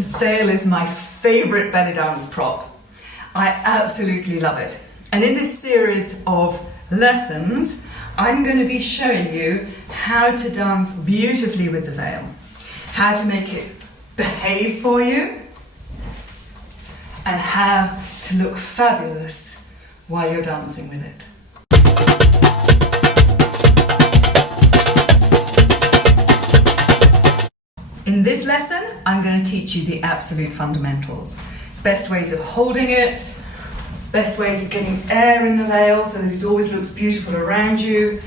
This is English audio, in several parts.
The veil is my favourite belly dance prop. I absolutely love it. And in this series of lessons, I'm going to be showing you how to dance beautifully with the veil, how to make it behave for you, and how to look fabulous while you're dancing with it. In this lesson, I'm going to teach you the absolute fundamentals. Best ways of holding it, best ways of getting air in the veil so that it always looks beautiful around you.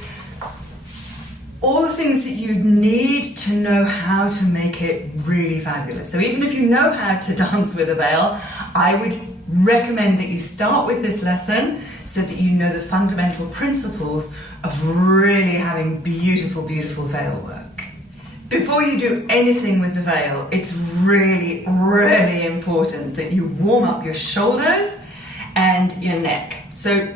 All the things that you need to know how to make it really fabulous. So even if you know how to dance with a veil, I would recommend that you start with this lesson so that you know the fundamental principles of really having beautiful, beautiful veil work. Before you do anything with the veil, it's really, really important that you warm up your shoulders and your neck. So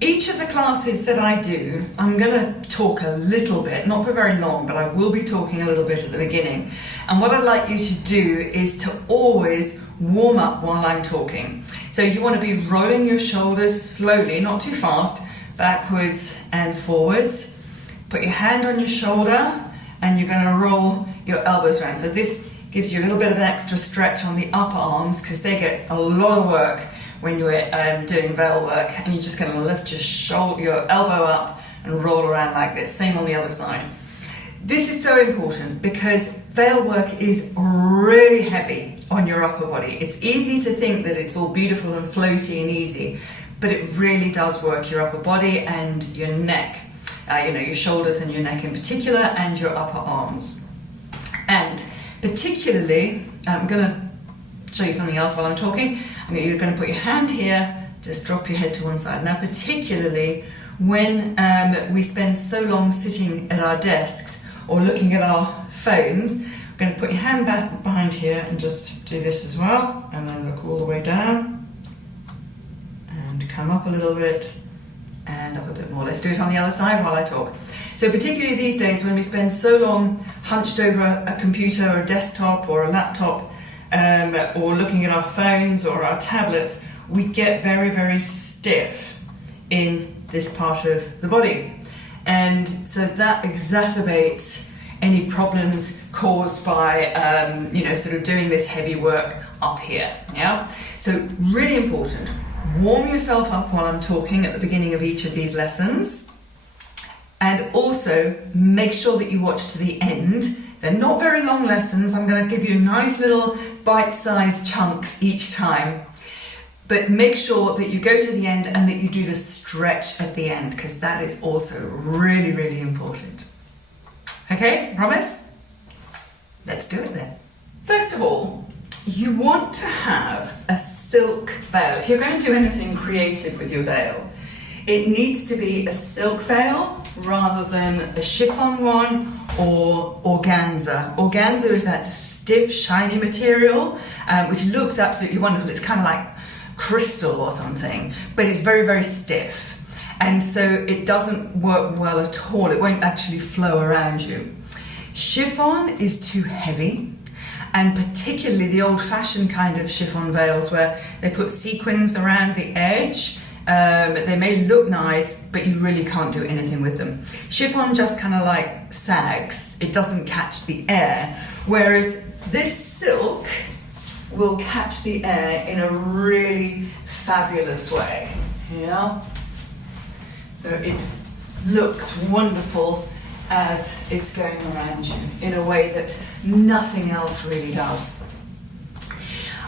each of the classes that I do, I'm going to talk a little bit, not for very long, but I will be talking a little bit at the beginning. And what I'd like you to do is to always warm up while I'm talking. So you want to be rolling your shoulders slowly, not too fast, backwards and forwards. Put your hand on your shoulder and you're going to roll your elbows around. So this gives you a little bit of an extra stretch on the upper arms because they get a lot of work when you're doing veil work, and you're just going to lift your elbow up and roll around like this. Same on the other side. This is so important because veil work is really heavy on your upper body. It's easy to think that it's all beautiful and floaty and easy, but it really does work your upper body and your neck. Your shoulders and your neck in particular, and your upper arms. And particularly, I'm going to show you something else while I'm talking. You're going to put your hand here, just drop your head to one side. Now, particularly when we spend so long sitting at our desks or looking at our phones, we're going to put your hand back behind here and just do this as well, and then look all the way down and come up a little bit and up a bit more. Let's do it on the other side while I talk. So particularly these days when we spend so long hunched over a computer or a desktop or a laptop or looking at our phones or our tablets, we get very, very stiff in this part of the body. And so that exacerbates any problems caused by, sort of doing this heavy work up here, yeah? So really important. Warm yourself up while I'm talking at the beginning of each of these lessons, and also make sure that you watch to the end. They're not very long lessons. I'm going to give you nice little bite-sized chunks each time, but make sure that you go to the end and that you do the stretch at the end, because that is also really, really important. Okay, promise? Let's do it then. First of all, you want to have a silk veil. If you're going to do anything creative with your veil, it needs to be a silk veil rather than a chiffon one or organza. Organza is that stiff, shiny material, which looks absolutely wonderful. It's kind of like crystal or something, but it's very, very stiff. And so it doesn't work well at all. It won't actually flow around you. Chiffon is too heavy. And particularly the old-fashioned kind of chiffon veils where they put sequins around the edge. They may look nice, but you really can't do anything with them. Chiffon just kind of like sags. It doesn't catch the air. Whereas this silk will catch the air in a really fabulous way. Yeah? So it looks wonderful as it's going around you in a way that nothing else really does.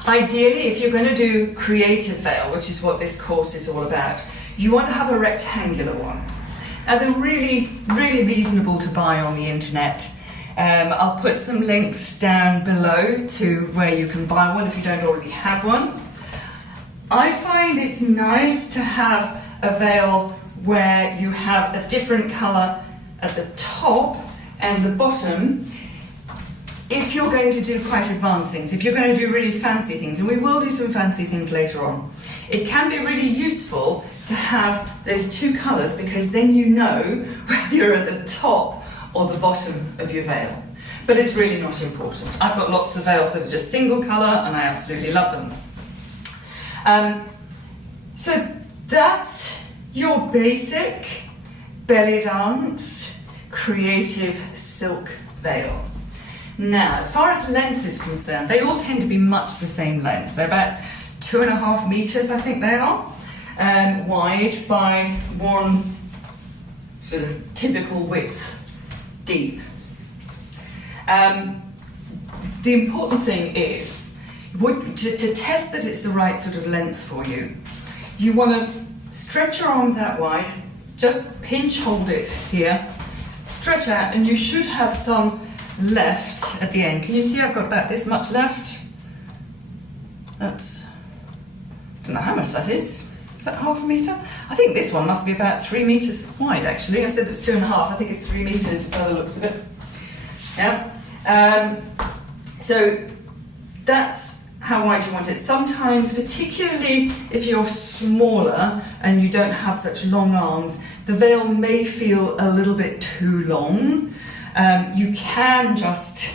Ideally, if you're going to do creative veil, which is what this course is all about, you want to have a rectangular one. Now they're really, really reasonable to buy on the internet. I'll put some links down below to where you can buy one if you don't already have one. I find it's nice to have a veil where you have a different colour at the top and the bottom if you're going to do quite advanced things, if you're going to do really fancy things, and we will do some fancy things later on. It can be really useful to have those two colours because then you know whether you're at the top or the bottom of your veil. but it's really not important. I've got lots of veils that are just single colour and I absolutely love them. So that's your basic belly dance creative silk veil. Now, as far as length is concerned, they all tend to be much the same length. They're about 2.5 meters, I think they are, wide by 1 sort of typical width deep. The important thing is to test that it's the right sort of length for you. You want to stretch your arms out wide, just pinch hold it here, stretch out, and you should have some left at the end. Can you see I've got about this much left? That's, I don't know how much that is. Is that 0.5 metre? I think this one must be about 3 meters wide actually. I said it's 2.5, I think it's 3 meters by the looks of it. Yeah. So that's how wide you want it. Sometimes, particularly if you're smaller and you don't have such long arms, the veil may feel a little bit too long. You can just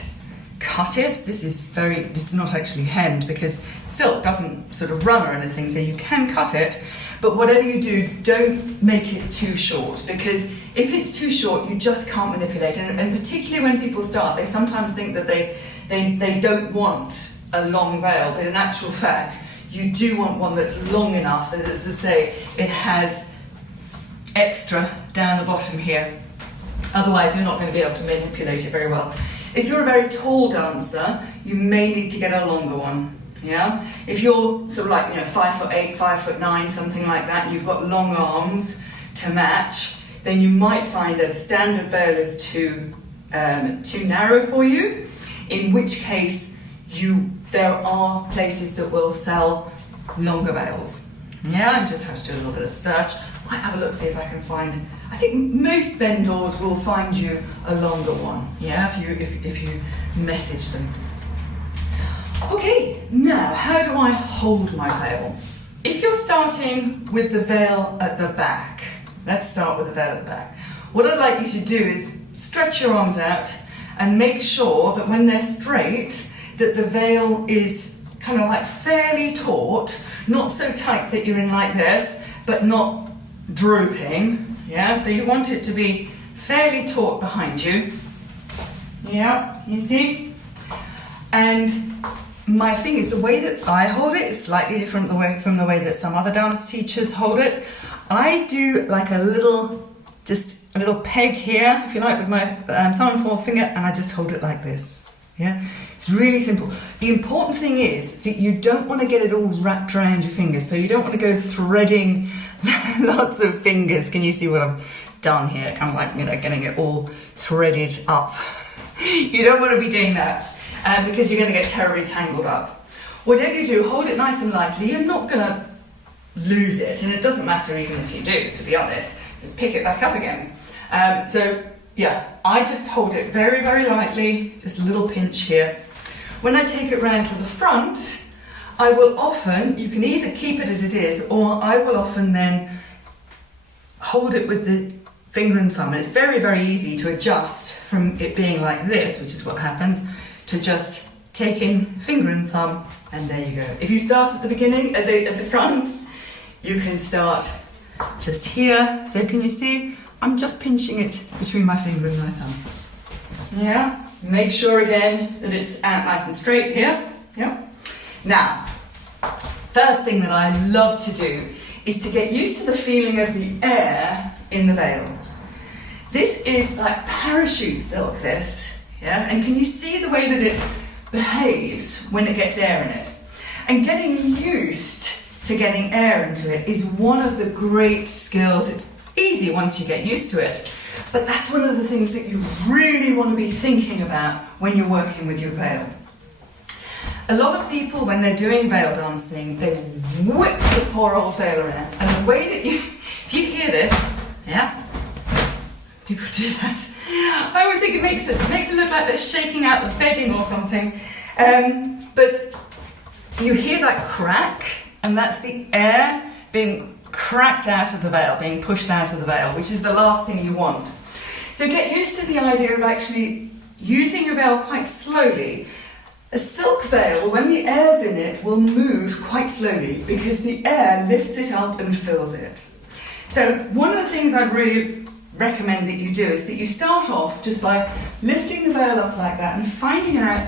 cut it. It's not actually hemmed because silk doesn't sort of run or anything, so you can cut it. But whatever you do, don't make it too short, because if it's too short, you just can't manipulate. And particularly when people start, they sometimes think that they don't want a long veil, but in actual fact, you do want one that's long enough that, as I say, it has extra down the bottom here. Otherwise, you're not going to be able to manipulate it very well. If you're a very tall dancer, you may need to get a longer one. Yeah. If you're sort of like 5'8", 5'9", something like that, and you've got long arms to match, then you might find that a standard veil is too narrow for you. In which case, there are places that will sell longer veils. Yeah, I just have to do a little bit of search. Might have a look, see if I can find. I think most vendors will find you a longer one. Yeah, if you message them. Okay, now how do I hold my veil? If you're starting with the veil at the back, let's start with the veil at the back. What I'd like you to do is stretch your arms out and make sure that when they're straight, that the veil is kind of like fairly taut, not so tight that you're in like this, but not drooping. Yeah, so you want it to be fairly taut behind you. Yeah, you see? And my thing is, the way that I hold it is slightly different from the way that some other dance teachers hold it. I do like just a little peg here, if you like, with my thumb and forefinger, and I just hold it like this. Yeah, it's really simple. The important thing is that you don't want to get it all wrapped around your fingers, so you don't want to go threading lots of fingers. Can you see what I've done here? Kind of like, getting it all threaded up. You don't want to be doing that because you're going to get terribly tangled up. Whatever you do, hold it nice and lightly. You're not going to lose it, and it doesn't matter even if you do, to be honest. Just pick it back up again. So yeah, I just hold it very, very lightly, just a little pinch here. When I take it round to the front, I will often, you can either keep it as it is, or I will often then hold it with the finger and thumb. And it's very, very easy to adjust from it being like this, which is what happens, to just taking finger and thumb, and there you go. If you start at the beginning, at the front, you can start just here. So can you see? I'm just pinching it between my finger and my thumb. Yeah, make sure again that it's out nice and straight here. Yeah. Now, first thing that I love to do is to get used to the feeling of the air in the veil. This is like parachute silk, this. Yeah, and can you see the way that it behaves when it gets air in it? And getting used to getting air into it is one of the great skills. It's easy once you get used to it, but that's one of the things that you really want to be thinking about when you're working with your veil. A lot of people, when they're doing veil dancing, they whip the poor old veil around, and the way that if you hear this, yeah, people do that. I always think it makes it look like they're shaking out the bedding or something, but you hear that crack, and that's the air being cracked out of the veil, being pushed out of the veil, which is the last thing you want. So get used to the idea of actually using your veil quite slowly. A silk veil, when the air's in it, will move quite slowly because the air lifts it up and fills it. So one of the things I'd really recommend that you do is that you start off just by lifting the veil up like that and finding out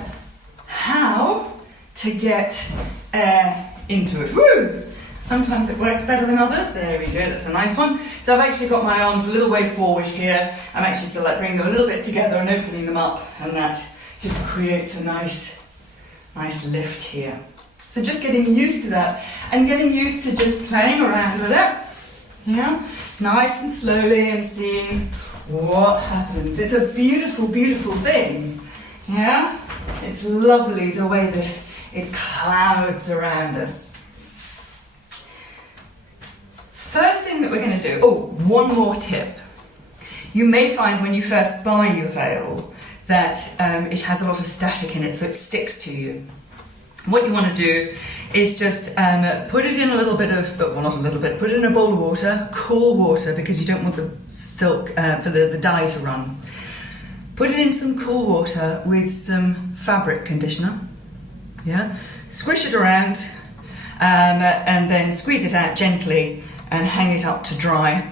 how to get air into it. Woo! Sometimes it works better than others. There we go, that's a nice one. So I've actually got my arms a little way forward here. I'm actually still like bringing them a little bit together and opening them up, and that just creates a nice lift here. So just getting used to that and getting used to just playing around with it. Yeah, nice and slowly and seeing what happens. It's a beautiful, beautiful thing. Yeah, it's lovely the way that it clouds around us. First thing that we're going to do, one more tip. You may find when you first buy your veil that it has a lot of static in it, so it sticks to you. What you want to do is just put it in a little bit of, well, not a little bit, put it in a bowl of water, cool water, because you don't want the silk, for the dye to run. Put it in some cool water with some fabric conditioner, yeah? Squish it around and then squeeze it out gently and hang it up to dry,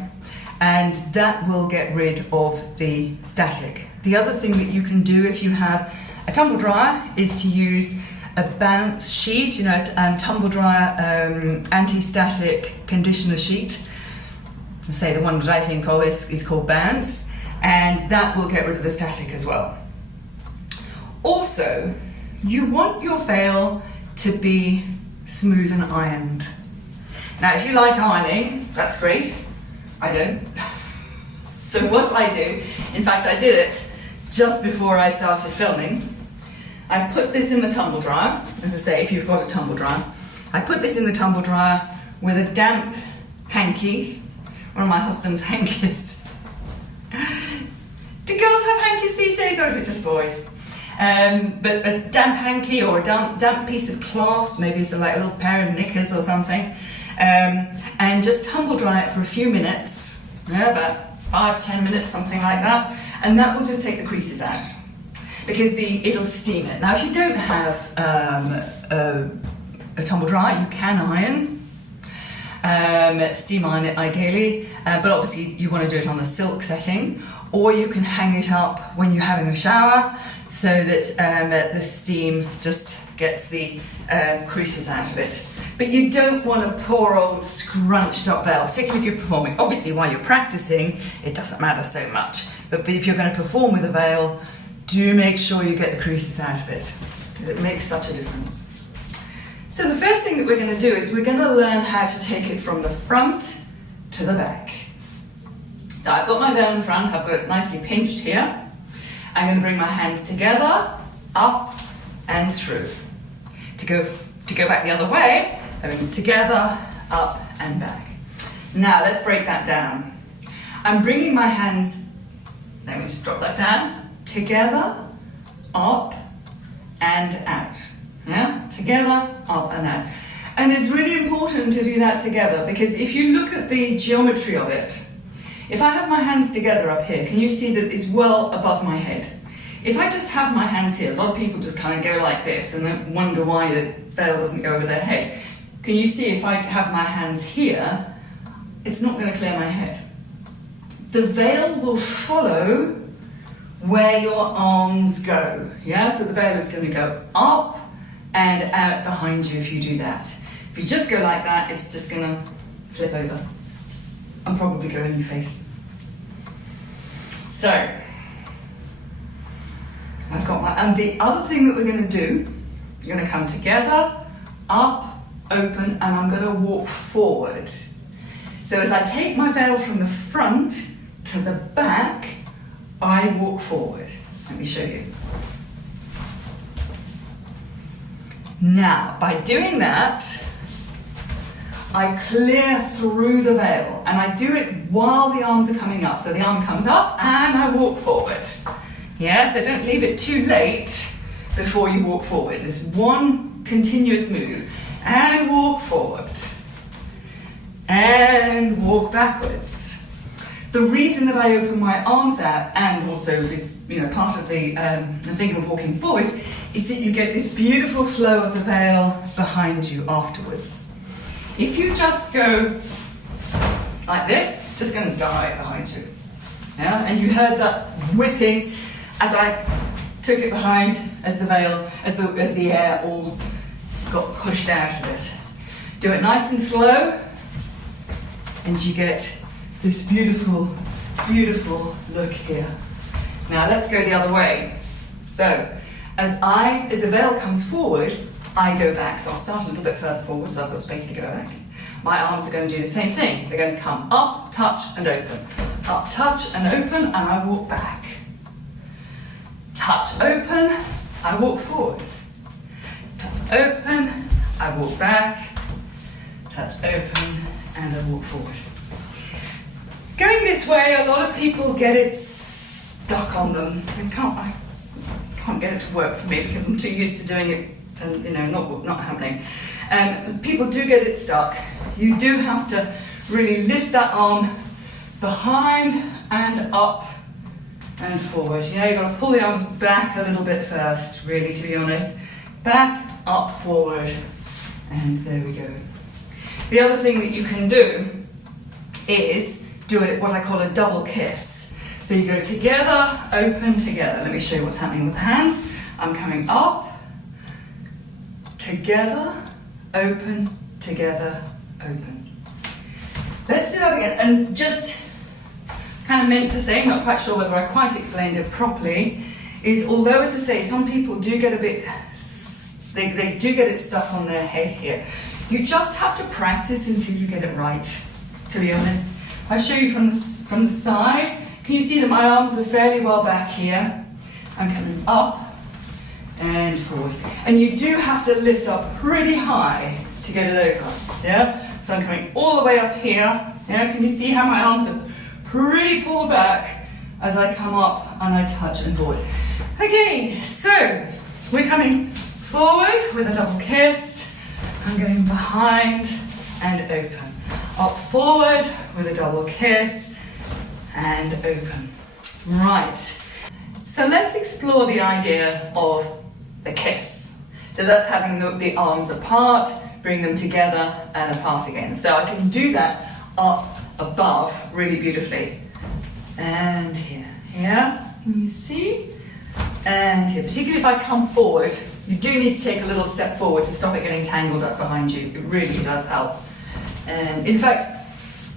and that will get rid of the static. The other thing that you can do if you have a tumble dryer is to use a bounce sheet, tumble dryer anti-static conditioner sheet. I say the one that I think of is called Bounce, and that will get rid of the static as well. Also, you want your veil to be smooth and ironed. Now, if you like ironing, that's great. I don't. So what I do, in fact I did it just before I started filming. I put this in the tumble dryer, as I say, if you've got a tumble dryer. I put this in the tumble dryer with a damp hanky, one of my husband's hankies. Do girls have hankies these days, or is it just boys? But a damp hanky or a damp piece of cloth, maybe it's like a little pair of knickers or something, and just tumble dry it for a few minutes, about 5-10 minutes, something like that, and that will just take the creases out, because it'll steam it. Now, if you don't have a tumble dryer, you can iron, steam iron it ideally, but obviously you want to do it on the silk setting, or you can hang it up when you're having a shower so that the steam just gets the creases out of it. But you don't want a poor old scrunched up veil, particularly if you're performing. Obviously while you're practicing, it doesn't matter so much, but if you're going to perform with a veil, do make sure you get the creases out of it, because it makes such a difference. So the first thing that we're going to do is we're going to learn how to take it from the front to the back. So I've got my veil in the front, I've got it nicely pinched here. I'm going to bring my hands together, up and through. To go back the other way, going together, up and back. Now let's break that down. I'm bringing my hands, let me just drop that down, together, up and out. Yeah, together, up and out. And it's really important to do that together, because if you look at the geometry of it, if I have my hands together up here, can you see that it's well above my head? If I just have my hands here, a lot of people just kind of go like this and then wonder why the veil doesn't go over their head. Can you see if I have my hands here, it's not going to clear my head. The veil will follow where your arms go. Yeah, so the veil is going to go up and out behind you if you do that. If you just go like that, it's just going to flip over and probably go in your face. So, I've got and the other thing that we're going to do, you're going to come together, up, open, and I'm going to walk forward. So as I take my veil from the front to the back, I walk forward. Let me show you. Now, by doing that, I clear through the veil, and I do it while the arms are coming up. So the arm comes up and I walk forward. Yeah, so don't leave it too late before you walk forward. There's one continuous move. And walk forward. And walk backwards. The reason that I open my arms out, and also it's part of the thing of walking forwards, is that you get this beautiful flow of the veil behind you afterwards. If you just go like this, it's just going to die behind you. Yeah, and you heard that whipping as I took it behind, as the veil, as the air all got pushed out of it. Do it nice and slow, and you get this beautiful, beautiful look here. Now let's go the other way. So, as the veil comes forward, I go back. So I'll start a little bit further forward, so I've got space to go back. My arms are going to do the same thing. They're going to come up, touch, and open. Up, touch, and open, and I walk back. Touch, open, I walk forward. Touch, open, I walk back. Touch, open, and I walk forward. Going this way, a lot of people get it stuck on them. I can't get it to work for me because I'm too used to doing it and not happening. People do get it stuck. You do have to really lift that arm behind and up and forward. You've got to pull the arms back a little bit first, really, to be honest. Back, up, forward, and there we go. The other thing that you can do is do what I call a double kiss. So you go together, open, together. Let me show you what's happening with the hands. I'm coming up, together, open, together, open. Let's do that again. And just kind of meant to say, not quite sure whether I quite explained it properly, is although, as I say, some people do get a bit, they do get it stuck on their head here. You just have to practice until you get it right, to be honest. I'll show you from the side. Can you see that my arms are fairly well back here? I'm coming up and forward. And you do have to lift up pretty high to get it over, yeah? So I'm coming all the way up here, yeah? Can you see how my arms are pretty pulled back as I come up and I touch and forward? Okay, so we're coming forward with a double kiss. I'm going behind and open. Up forward with a double kiss and open. Right, so let's explore the idea of the kiss. So that's having the arms apart, bring them together and apart again. So I can do that up above really beautifully. And here, can you see? And here, particularly if I come forward, you do need to take a little step forward to stop it getting tangled up behind you. It really does help. And in fact,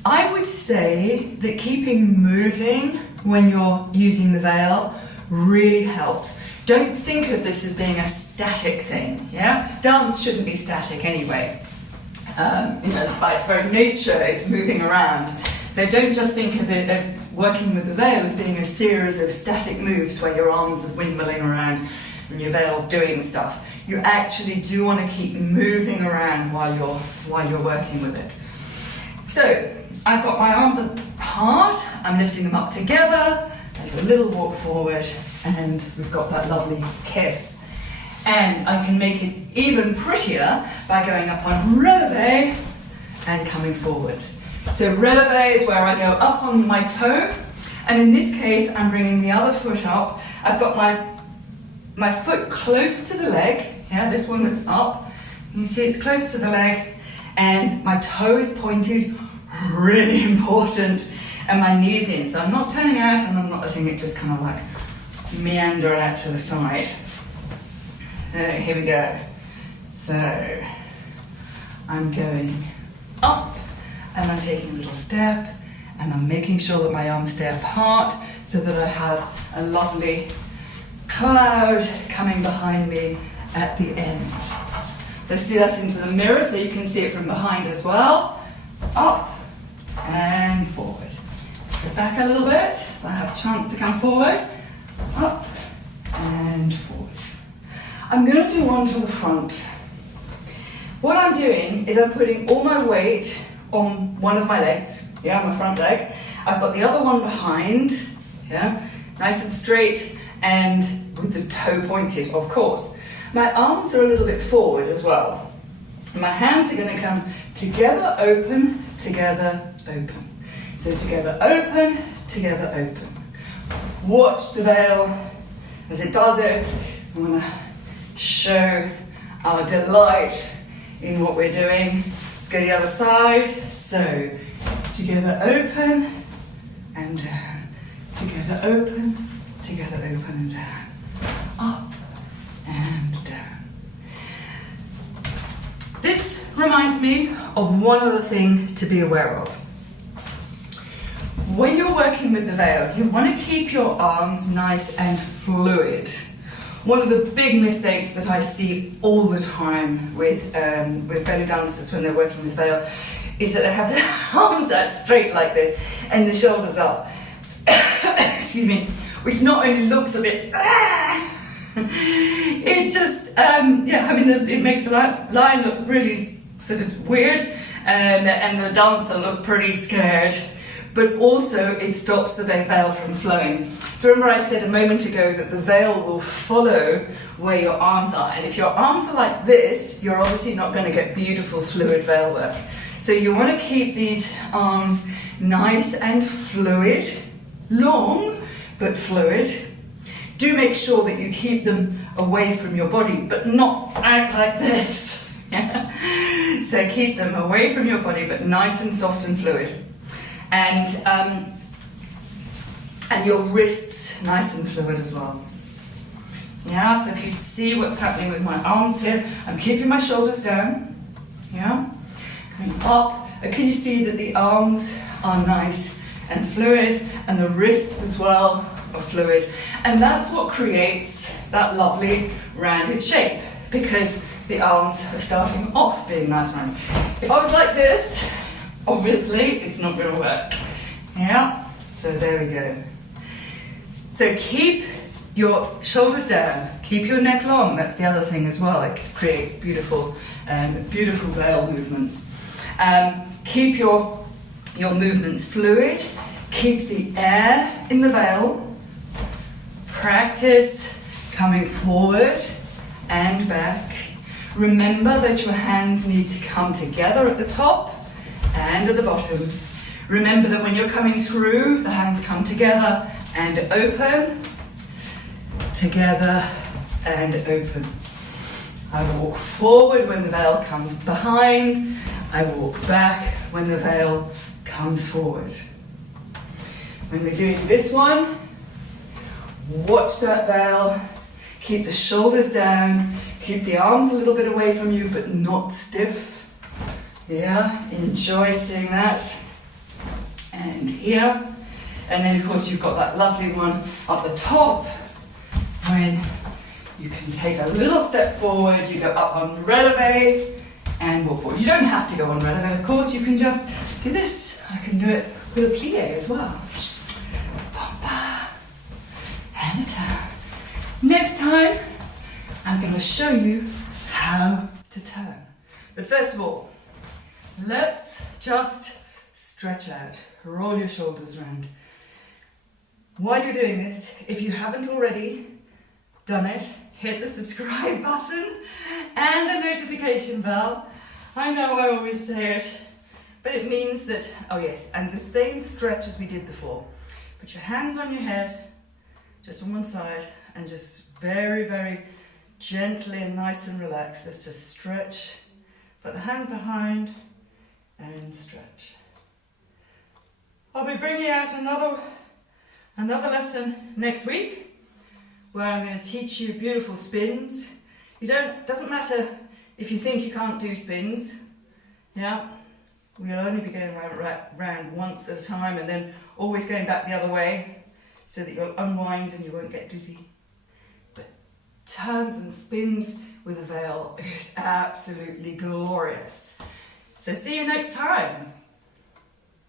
I would say that keeping moving when you're using the veil really helps. Don't think of this as being a static thing, yeah? Dance shouldn't be static anyway. By its very nature, it's moving around. So don't just think of working with the veil as being a series of static moves where your arms are windmilling around and your veil's doing stuff. You actually do want to keep moving around while you're working with it. So I've got my arms apart, I'm lifting them up together, I do a little walk forward, and we've got that lovely kiss. And I can make it even prettier by going up on releve and coming forward. So releve is where I go up on my toe, and in this case I'm bringing the other foot up. I've got my foot close to the leg, yeah, this one that's up. You see it's close to the leg, and my toe is pointed, really important, and my knee's in. So I'm not turning out and I'm not letting it just kind of like meander out to the side. Here we go. So I'm going up and I'm taking a little step and I'm making sure that my arms stay apart so that I have a lovely cloud coming behind me at the end. Let's do that into the mirror so you can see it from behind as well. Up and forward. Go back a little bit so I have a chance to come forward. Up and forward. I'm going to do one to the front. What I'm doing is I'm putting all my weight on one of my legs, yeah, my front leg. I've got the other one behind, yeah, nice and straight and with the toe pointed, of course. My arms are a little bit forward as well. My hands are going to come together, open, so So together open, together open. Watch the veil as it does it. I want to show our delight in what we're doing. Let's go to the other side. So together open and down. Together open and down. Up and down. This reminds me of one other thing to be aware of. When you're working with the veil, you want to keep your arms nice and fluid. One of the big mistakes that I see all the time with belly dancers when they're working with veil is that they have their arms out straight like this and the shoulders up. Excuse me, which not only looks a bit, it just, it makes the line look really sort of weird, and the dancer look pretty scared. But also it stops the veil from flowing. Do you remember I said a moment ago that the veil will follow where your arms are, and if your arms are like this, you're obviously not going to get beautiful fluid veil work. So you want to keep these arms nice and fluid, long but fluid. Do make sure that you keep them away from your body, but not out like this. So keep them away from your body, but nice and soft and fluid. And your wrists nice and fluid as well. Yeah, so if you see what's happening with my arms here, I'm keeping my shoulders down. Yeah, coming up. Can you see that the arms are nice and fluid, and the wrists as well are fluid? And that's what creates that lovely rounded shape, because the arms are starting off being nice and round. If I was like this, obviously it's not going to work. Yeah, so there we go. So keep your shoulders down, keep your neck long. That's the other thing as well. It creates beautiful veil movements. Keep your movements fluid. Keep the air in the veil. Practice coming forward and back. Remember that your hands need to come together at the top and at the bottom. Remember that when you're coming through, the hands come together and open, together and open. I walk forward when the veil comes behind. I walk back when the veil comes forward. When we're doing this one, watch that veil. Keep the shoulders down. Keep the arms a little bit away from you, but not stiff. Yeah, enjoy seeing that. And here. And then, of course, you've got that lovely one up the top when you can take a little step forward. You go up on releve and walk forward. You don't have to go on releve, of course. You can just do this. I can do it with a plie as well. And a turn. Next time, I'm going to show you how to turn. But first of all, let's just stretch out. Roll your shoulders around. While you're doing this, if you haven't already done it, hit the subscribe button and the notification bell. I know I always say it, but it means that, oh yes, and the same stretch as we did before. Put your hands on your head, just on one side, and just very, very gently and nice and relaxed. Let's just stretch. Put the hand behind and stretch. I'll be bringing out another lesson next week where I'm going to teach you beautiful spins. Doesn't matter if you think you can't do spins. Yeah, we'll only be going round once at a time, and then always going back the other way so that you'll unwind and you won't get dizzy. But turns and spins with a veil is absolutely glorious. So see you next time.